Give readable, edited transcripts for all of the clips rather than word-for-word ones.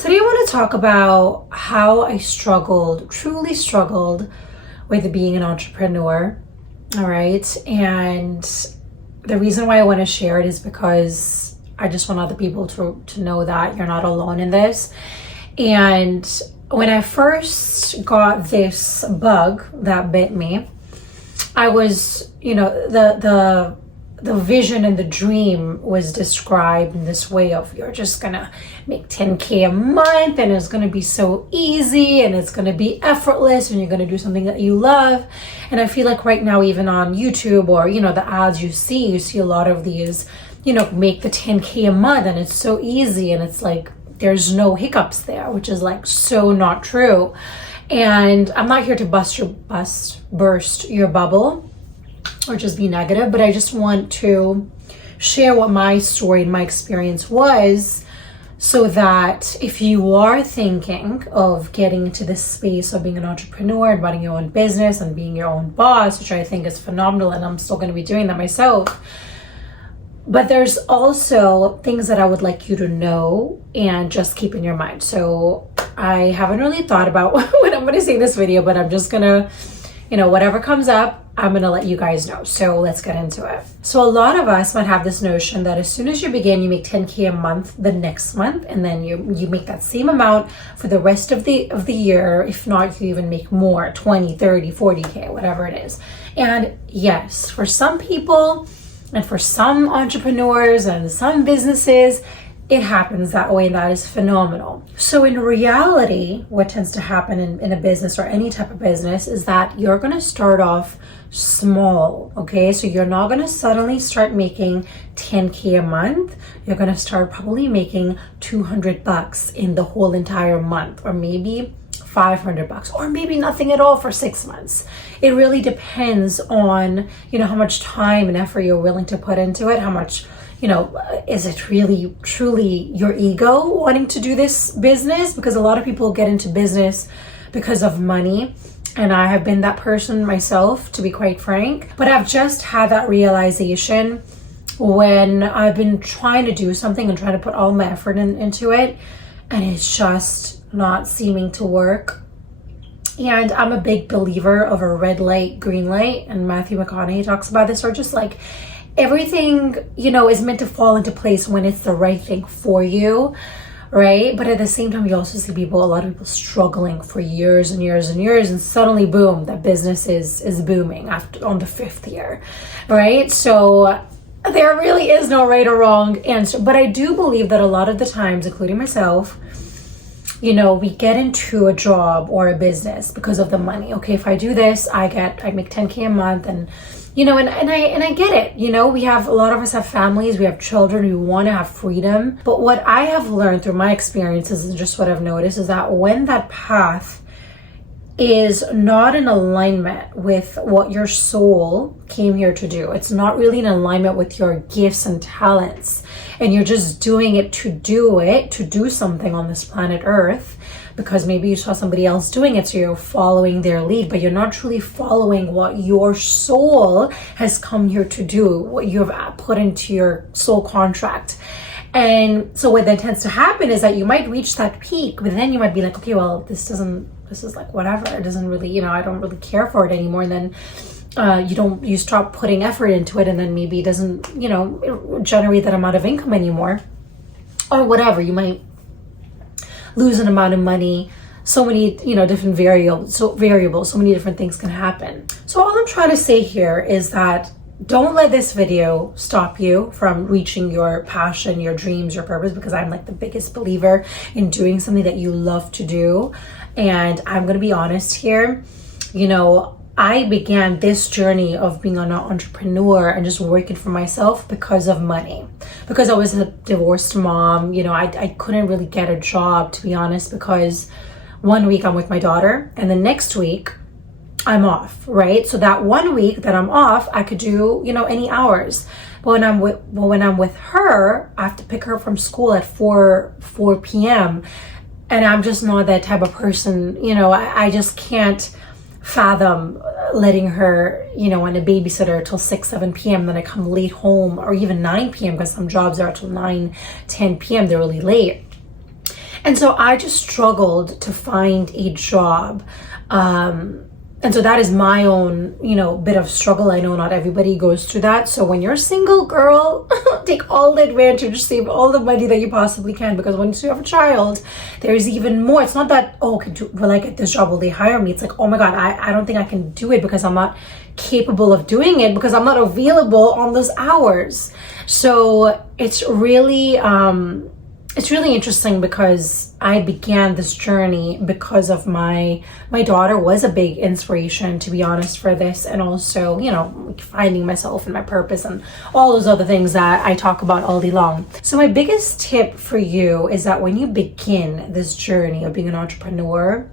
Today I want to talk about how I truly struggled with being an entrepreneur. All right. And the reason why I want to share it is because I just want other people to know that you're not alone in this. And when I first got this bug that bit me, I was, the vision and the dream was described in this way of you're just gonna make 10K a month and it's gonna be so easy and it's gonna be effortless and you're gonna do something that you love. And I feel like right now, even on YouTube or, the ads you see a lot of these, make the 10K a month and it's so easy and it's like there's no hiccups there, which is like so not true. And I'm not here to burst your bubble or just be negative, but I just want to share what my story and my experience was, so that if you are thinking of getting into this space of being an entrepreneur and running your own business and being your own boss, which I think is phenomenal, and I'm still going to be doing that myself, but there's also things that I would like you to know and just keep in your mind. So I haven't really thought about what I'm going to say in this video, but I'm just going to, whatever comes up, I'm going to let you guys know. So let's get into it. So a lot of us might have this notion that as soon as you begin, you make 10K a month the next month, and then you make that same amount for the rest of the year. If not, you even make more, 20, 30, 40K, whatever it is. And yes, for some people and for some entrepreneurs and some businesses, it happens that way, and that is phenomenal. So in reality, what tends to happen in a business or any type of business is that you're going to start off small, okay? So you're not going to suddenly start making 10K a month. You're going to start probably making $200 in the whole entire month, or maybe $500, or maybe nothing at all for 6 months. It really depends on, how much time and effort you're willing to put into it, how much, is it really truly your ego wanting to do this business? Because a lot of people get into business because of money. And I have been that person myself, to be quite frank. But I've just had that realization when I've been trying to do something and trying to put all my effort into it, and it's just not seeming to work. And I'm a big believer of a red light, green light. And Matthew McConaughey talks about this, or just like everything, is meant to fall into place when it's the right thing for you, right? But at the same time, you also see a lot of people struggling for years and years and years, and suddenly, boom, that business is booming on the 5th year, right? So there really is no right or wrong answer. But I do believe that a lot of the times, including myself, we get into a job or a business because of the money. Okay, if I do this, I make 10K a month, and and I get it. A lot of us have families, we have children, we want to have freedom. But what I have learned through my experiences and just what I've noticed is that when that path is not in alignment with what your soul came here to do, it's not really in alignment with your gifts and talents, and you're just doing it, to do something on this planet Earth, because maybe you saw somebody else doing it, so you're following their lead, but you're not truly following what your soul has come here to do, what you have put into your soul contract. And so what then tends to happen is that you might reach that peak, but then you might be like, okay, well, this is like whatever. It doesn't really, I don't really care for it anymore. And then you stop putting effort into it, and then maybe it doesn't, generate that amount of income anymore, or whatever. You might lose an amount of money. So many, different variables, so many different things can happen. So all I'm trying to say here is that don't let this video stop you from reaching your passion, your dreams, your purpose, because I'm like the biggest believer in doing something that you love to do. And I'm going to be honest here, I began this journey of being an entrepreneur and just working for myself because of money. Because I was a divorced mom, I couldn't really get a job, to be honest, because one week I'm with my daughter and the next week I'm off, right? So that 1 week that I'm off, I could do, any hours. But when I'm with her, I have to pick her from school at 4 p.m. And I'm just not that type of person, I just can't fathom letting her, on a babysitter till 6, 7 p.m. Then I come late home, or even 9 p.m. because some jobs are till 9, 10 p.m. They're really late. And so I just struggled to find a job. And so that is my own, bit of struggle. I know not everybody goes through that. So when you're a single girl, take all the advantage, save all the money that you possibly can, because once you have a child, there's even more. It's not that, will I get this job? Will they hire me? It's like, oh my God, I don't think I can do it because I'm not capable of doing it, because I'm not available on those hours. So it's really interesting, because I began this journey because of my daughter was a big inspiration, to be honest, for this. And also, finding myself and my purpose and all those other things that I talk about all day long. So my biggest tip for you is that when you begin this journey of being an entrepreneur,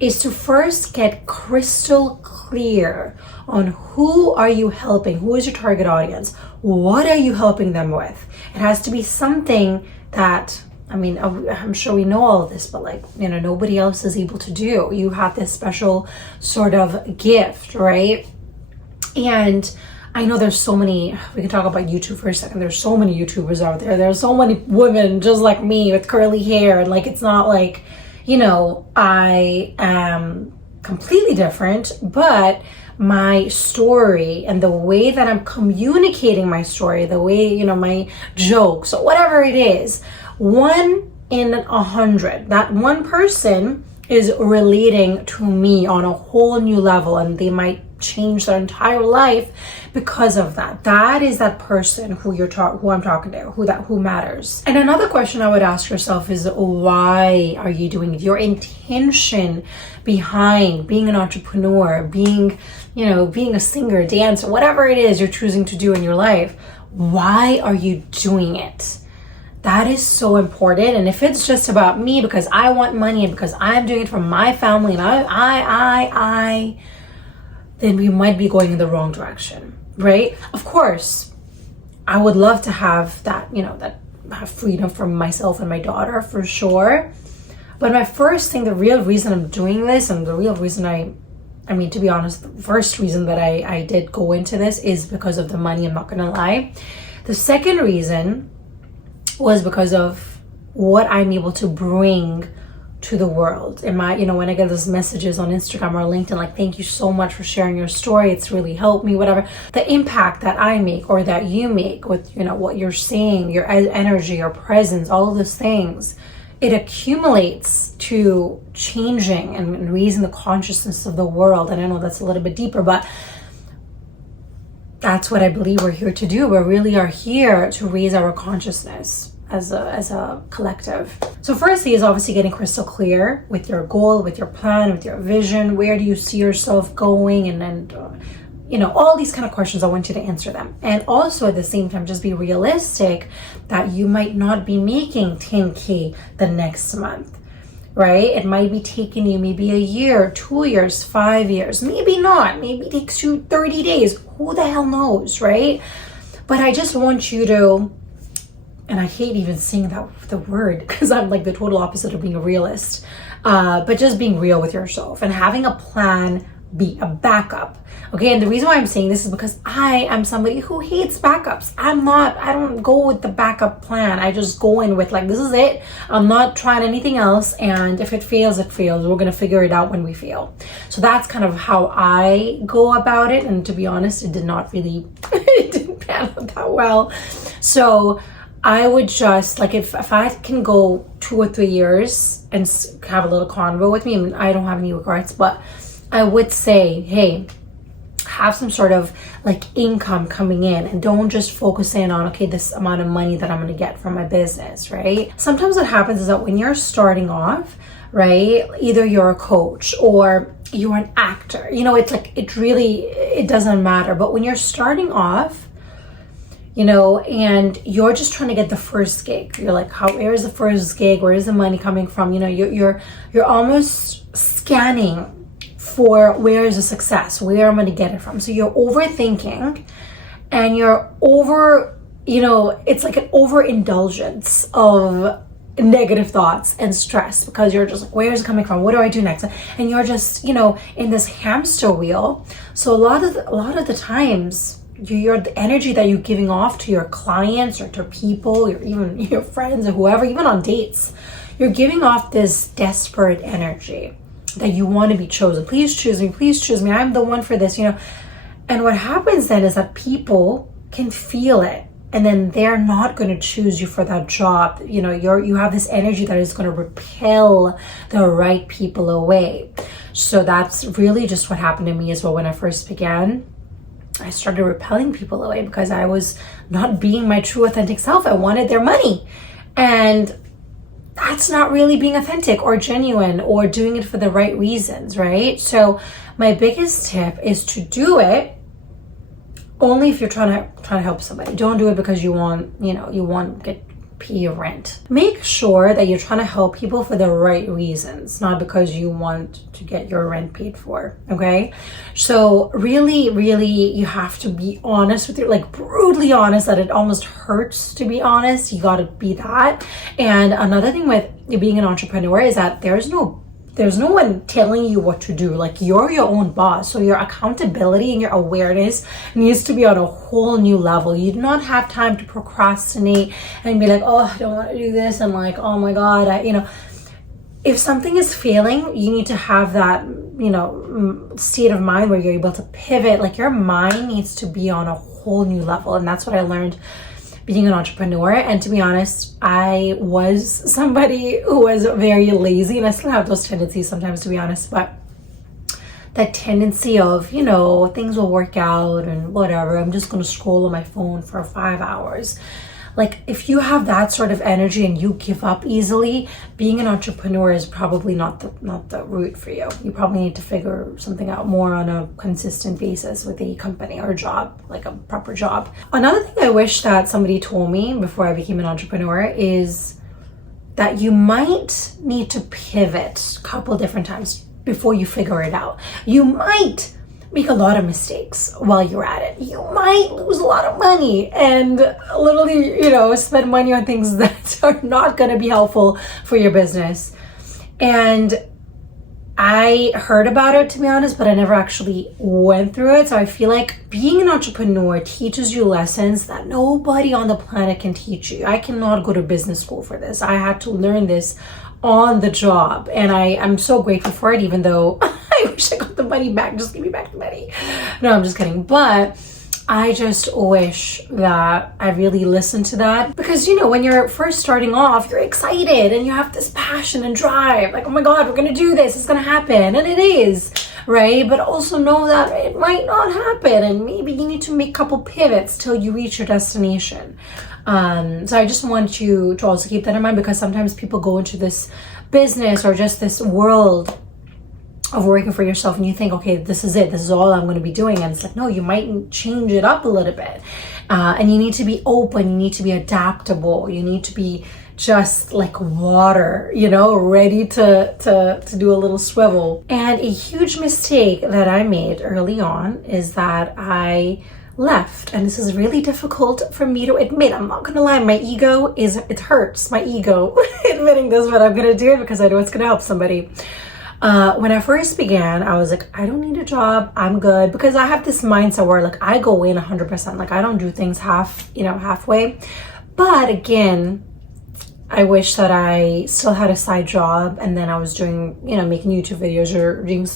is to first get crystal clear on who are you helping, who is your target audience, what are you helping them with. It has to be something that, I'm sure we know all of this, but nobody else is able to do. You have this special sort of gift, right? And I know there's so many, we can talk about YouTube for a second. There's so many YouTubers out there. There's so many women just like me with curly hair. And it's not like, I am completely different, but my story and the way that I'm communicating my story, the way, my jokes or whatever it is, 1 in 100, that one person is relating to me on a whole new level, and they might change their entire life because of that. That is that person who I'm talking to, who matters. And another question I would ask yourself is, why are you doing it? Your intention behind being an entrepreneur, being a singer, dancer, whatever it is you're choosing to do in your life. Why are you doing it? That is so important. And if it's just about me because I want money and because I'm doing it for my family and I, then we might be going in the wrong direction, right? Of course, I would love to have that, that have freedom for myself and my daughter, for sure. But my first thing, the real reason I'm doing this, and the real reason to be honest, the first reason that I did go into this is because of the money, I'm not gonna lie. The second reason was because of what I'm able to bring to the world. And when I get those messages on Instagram or LinkedIn, thank you so much for sharing your story, it's really helped me, whatever. The impact that I make or that you make with, what you're saying, your energy, your presence, all of those things, it accumulates to changing and raising the consciousness of the world. And I know that's a little bit deeper, but that's what I believe we're here to do. We really are here to raise our consciousness as a collective. So firstly is obviously getting crystal clear with your goal, with your plan, with your vision. Where do you see yourself going? And all these kind of questions, I want you to answer them. And also at the same time, just be realistic that you might not be making 10K the next month, right? It might be taking you maybe a year, 2 years, 5 years, maybe not. Maybe it takes you 30 days. Who the hell knows, right? But I just want you to, and I hate even saying the word because I'm like the total opposite of being a realist, but just being real with yourself and having a plan B, a backup. Okay, and the reason why I'm saying this is because I am somebody who hates backups. I don't go with the backup plan. I just go in with this is it. I'm not trying anything else. And if it fails, it fails. We're going to figure it out when we fail. So that's kind of how I go about it. And to be honest, it did not really, it didn't pan out that well. So I would just if I can go 2 or 3 years and have a little convo with me, I don't have any regrets, but I would say, hey, have some sort of income coming in and don't just focus in on, okay, this amount of money that I'm going to get from my business, right? Sometimes what happens is that when you're starting off, right, either you're a coach or you're an actor, it doesn't matter. But when you're starting off, and you're just trying to get the first gig, you're like, where is the first gig? Where is the money coming from? You're almost scanning for where is the success, where am I going to get it from? So you're overthinking and you're it's like an overindulgence of negative thoughts and stress because you're just where is it coming from? What do I do next? And you're just, in this hamster wheel. So a lot of the times, the energy that you're giving off to your clients or to people, or even your friends or whoever, even on dates, you're giving off this desperate energy that you want to be chosen. Please choose me. Please choose me. I'm the one for this, you know. And what happens then is that people can feel it, and then they're not going to choose you for that job. You know, you have this energy that is going to repel the right people away. So that's really just what happened to me as well. When I first began, I started repelling people away because I was not being my true authentic self. I wanted their money, and that's not really being authentic or genuine or doing it for the right reasons, right? So my biggest tip is to do it only if you're trying to help somebody. Don't do it because you want to pay your rent. Make sure that you're trying to help people for the right reasons, not because you want to get your rent paid for, okay? So really, really, you have to be honest with like brutally honest, that it almost hurts to be honest. You got to be that. And another thing with being an entrepreneur is that there's no one telling you what to do. Like, you're your own boss. So your accountability and your awareness needs to be on a whole new level. You do not have time to procrastinate and be like, oh, I don't want to do this. And like, oh my God, if something is failing, you need to have that, state of mind where you're able to pivot. Like, your mind needs to be on a whole new level. And that's what I learned being an entrepreneur. And to be honest, I was somebody who was very lazy, and I still have those tendencies sometimes, to be honest, but that tendency of, things will work out and whatever, I'm just going to scroll on my phone for 5 hours. Like, if you have that sort of energy and you give up easily, being an entrepreneur is probably not the route for you. You probably need to figure something out more on a consistent basis with a company or a job, like a proper job. Another thing I wish that somebody told me before I became an entrepreneur is that you might need to pivot a couple different times before you figure it out. You might make a lot of mistakes while you're at it. You might lose a lot of money and literally, spend money on things that are not going to be helpful for your business. And I heard about it, to be honest, but I never actually went through it. So I feel like being an entrepreneur teaches you lessons that nobody on the planet can teach you. I cannot go to business school for this. I had to learn this on the job, and I'm so grateful for it, even though I wish I got the money back. Just give me back the money. No, I'm just kidding. But I just wish that I really listened to that, because when you're first starting off, you're excited and you have this passion and drive, like, oh my God, we're gonna do this, it's gonna happen, and it is, right? But also know that it might not happen, and maybe you need to make a couple pivots till you reach your destination. So I just want you to also keep that in mind, because sometimes people go into this business or just this world of working for yourself and you think, okay, this is it, this is all I'm going to be doing. And it's like, no, you might change it up a little bit. And you need to be open, you need to be adaptable, you need to be just like water, ready to do a little swivel. And a huge mistake that I made early on is that I left, and this is really difficult for me to admit. I'm not gonna lie, it hurts my ego admitting this, but I'm gonna do it because I know it's gonna help somebody. When I first began, I was like, I don't need a job, I'm good, because I have this mindset where like I go in 100%, like I don't do things halfway. But again, I wish that I still had a side job, and then I was doing, making YouTube videos or doing,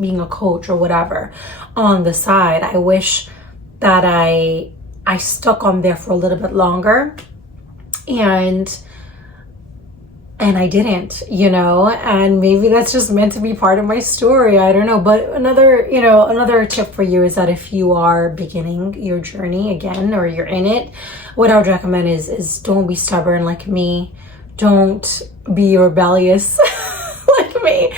being a coach or whatever on the side. I wish that I stuck on there for a little bit longer, and I didn't, and maybe that's just meant to be part of my story. I don't know. But another tip for you is that if you are beginning your journey again, or you're in it, what I would recommend is don't be stubborn like me. Don't be rebellious like me.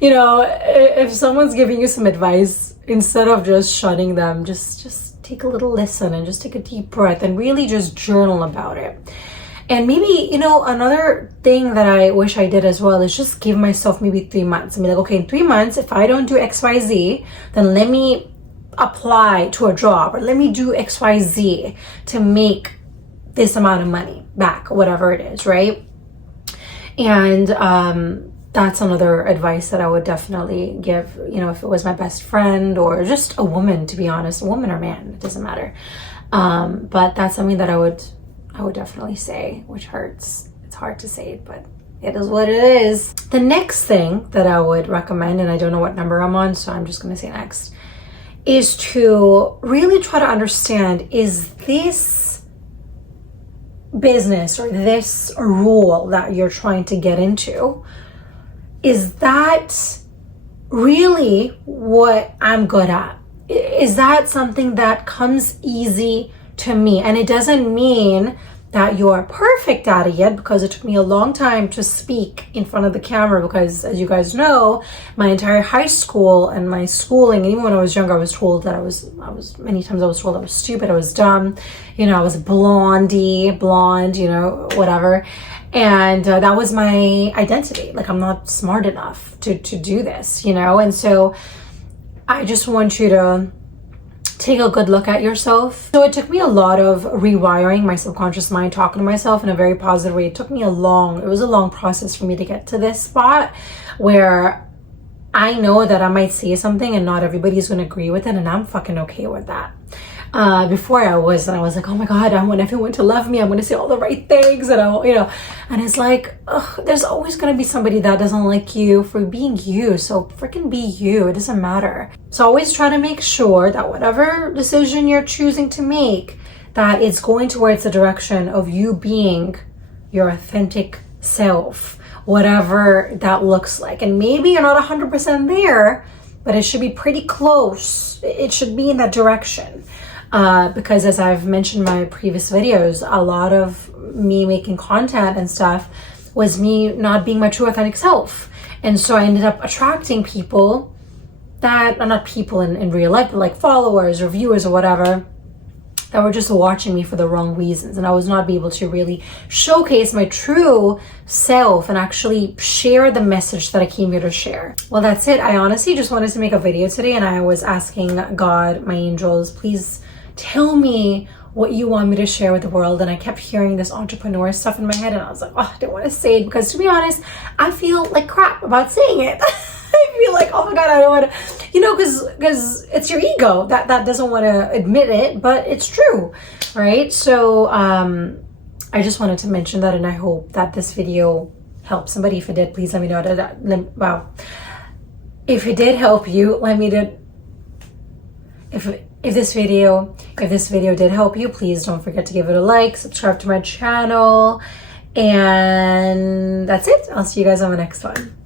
If someone's giving you some advice, instead of just shunning them, just take a little listen and just take a deep breath and really just journal about it. And maybe, another thing that I wish I did as well is just give myself maybe 3 months. I mean, like, okay, in 3 months, if I don't do XYZ, then let me apply to a job, or let me do XYZ to make this amount of money back, whatever it is, right? And that's another advice that I would definitely give, if it was my best friend or just a woman, to be honest, a woman or man, it doesn't matter. But that's something that I would definitely say, which hurts. It's hard to say it, but it is what it is. The next thing that I would recommend, and I don't know what number I'm on, so I'm just going to say next, is to really try to understand, is this business or this role that you're trying to get into, is that really what I'm good at? Is that something that comes easy to me? And it doesn't mean that you're perfect at it yet, because it took me a long time to speak in front of the camera, because as you guys know, my entire high school and my schooling, and even when I was younger, I was told that I was many times I was told I was stupid, I was dumb, I was blonde, whatever. And that was my identity. Like, I'm not smart enough to do this, and so I just want you to take a good look at yourself. So it took me a lot of rewiring my subconscious mind, talking to myself in a very positive way. It was a long process for me to get to this spot where I know that I might say something and not everybody's going to agree with it, and I'm fucking okay with that. Before I was like, oh my God, I want everyone to love me. I'm going to say all the right things. And and it's like, there's always going to be somebody that doesn't like you for being you. So freaking be you. It doesn't matter. So always try to make sure that whatever decision you're choosing to make, that it's going towards the direction of you being your authentic self, whatever that looks like. And maybe you're not 100% there, but it should be pretty close. It should be in that direction. Because as I've mentioned in my previous videos, a lot of me making content and stuff was me not being my true authentic self. And so I ended up attracting people that are not people in real life, but like followers or viewers or whatever, that were just watching me for the wrong reasons. And I was not able to really showcase my true self and actually share the message that I came here to share. Well, that's it. I honestly just wanted to make a video today, and I was asking God, my angels, please tell me what you want me to share with the world. And I kept hearing this entrepreneur stuff in my head, and I was like, I don't want to say it, because to be honest, I feel like crap about saying it. I feel like, oh my God, I don't want to, because it's your ego that doesn't want to admit it, but it's true, right? So I just wanted to mention that, and I hope that this video helped somebody. If it did, please let me know. If it did help you, let me know. If this video did help you, please don't forget to give it a like, subscribe to my channel, and that's it. I'll see you guys on the next one.